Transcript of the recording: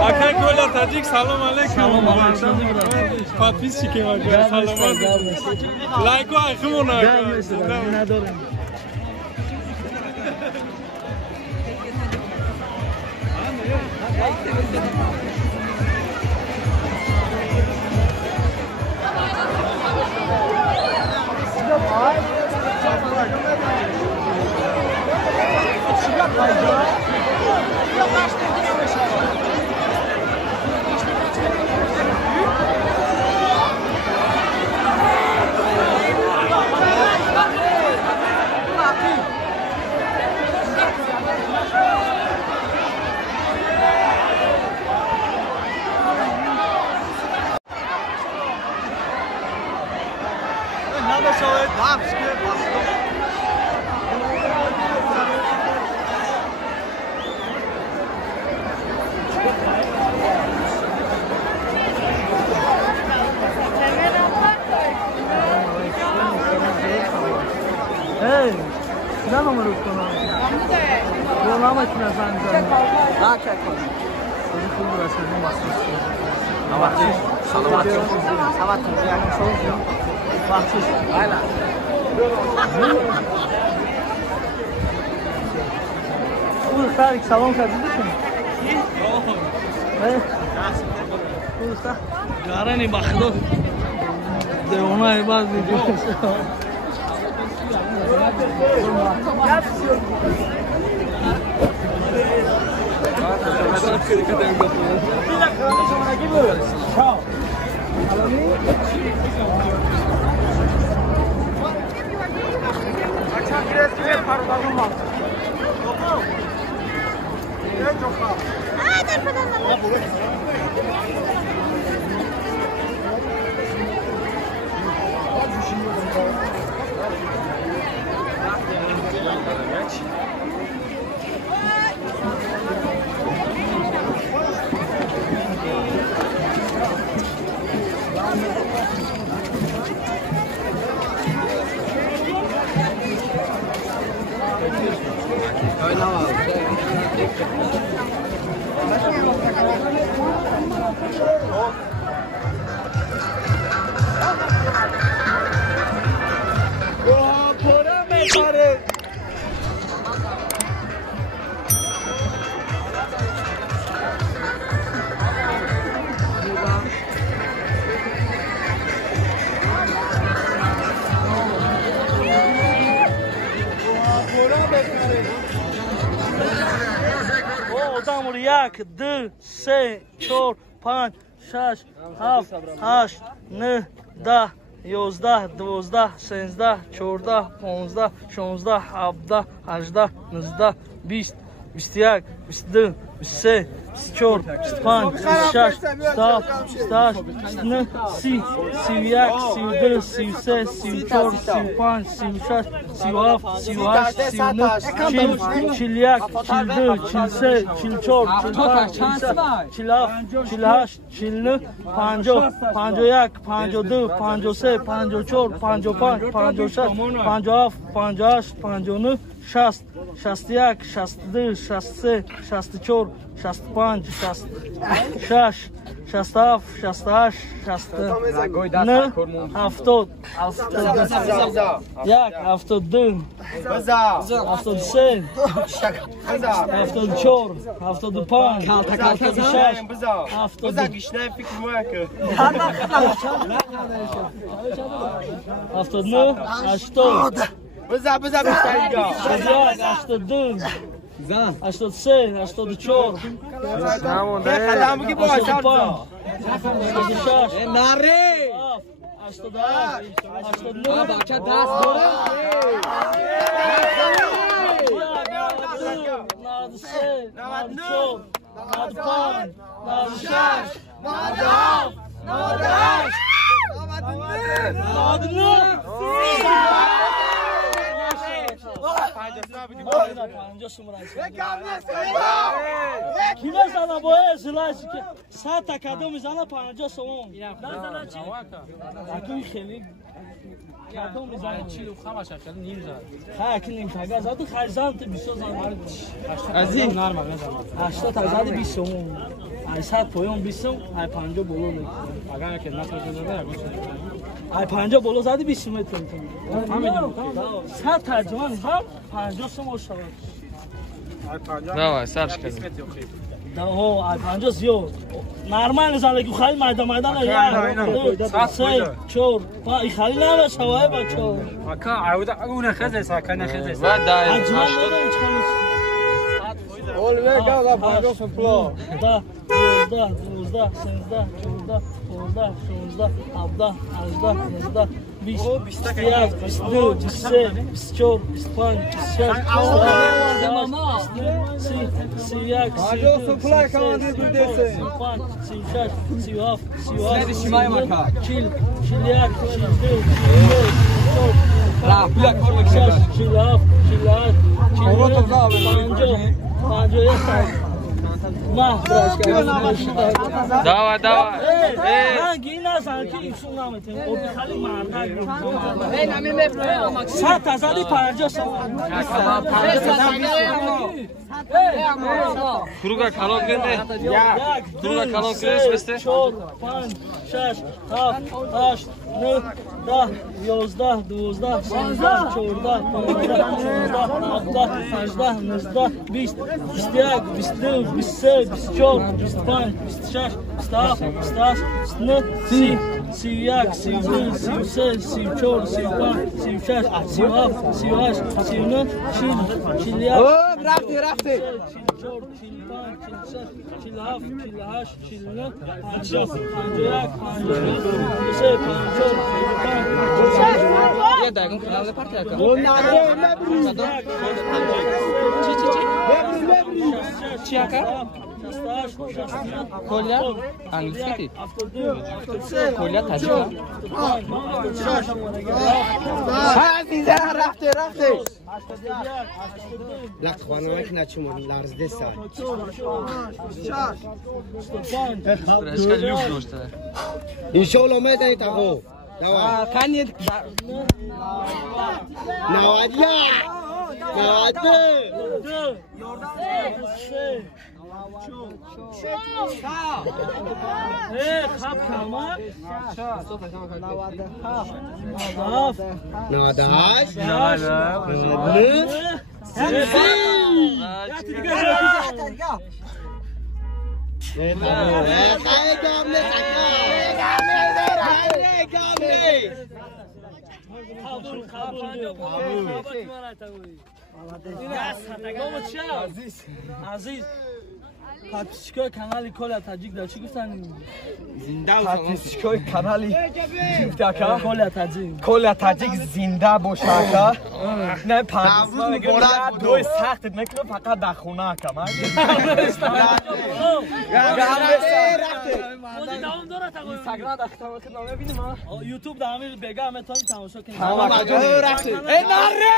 Aka kola tajik salam alaikum. Salam alaikum. Fatvis chike vaja salamat. Like wa akhmona. ندارم. Hey, ne numara ustanı? Bu nama için efendim. Daha çakma. Çocuk bu burası ne basmışsın? Havaçız. Havaçız. Havaçız. Yani çok. Bahçız. Hayla. Bu tarik salon kadar değil mi? Evet. Bu usta. Garani bakdı. De ona ibaz ediyor. یک دو سه چهار پنج شش هفت هشت نه ده 11 12 13 14 15 16 17 18 19 20 21 22 23 24 25 26 27 28 29 30 31 32 33 34 35 36 37 38 39 40 41 42 43 44 45 46 47 49 50 51 52 53 54 55 56 57 58 59 60 61 62 63 64 65 66 67 68 69 70 72 73 74 75 79 80 بزا بیشتری گا 82 83 84 قدم بگی با 86 نره 88 89 بچه دست داره 93 94 95 96 97 98 99 کی بزنه باید زلاشی که 100 تا کادو میزنه 50 سوم نزنه چی؟ اکنون خیلی کادو میزنه چی رو خمش شد نیم زد ها اکنون نیم تاگه زد خرزان تو 20 زن از این نرمال نزنه 80 تا زد 20 سوم ای 100 پایون 20 سوم ای 50 بولو میگه اگر که نفر زده ای 50 بولو زد 20 متر همین 100 تا جوان هم 50 سوم شد давай сарч кадим да о ай 50 зиёд нормально залеги хали майдан я 3 4 5 и хали навашавай бачо ака авда уна хазес ака на хазес ва дай Olve gala 50 сом пло да 11 12 13 14 15 16 17 18 19 20 21 22 23 24 25 давай давай гина санки сунамете обихали марда сат азади 50 круга калон генде круга калон креш бесте 4 5 6 7 8 9 10 11 12 13 14 15 16 18 20 21 22 23 24 25 26 27 28 29 30 31 32 33 34 35 36 37 38 39 40 رفتی 44 45 46 47 48 49 50 51 52 یه دقیقه خلال پارتی کن چی اکا؟ کلیا؟ انگلیسی کلیا تاجیک عزیزه رفته لخت خانه که نچمون لرزده سر انشاءالله میدنی تاقو کنید نوادیا عزیز پادپیسچیکای کانالی کلا تاجیک داشت چی گفتن زنده و پادپیسچیکای کانالی چیفتاکا کلا تاجیک زنده باشه اکا نه پادپیسما میگه دوی سخت نکنه فقط در خونه اکا من دوام داره تا اینستاگرام داشتم که نامه ببینیم یوتیوب دامیر بگا میتونی تماشا کنی رفته ای نره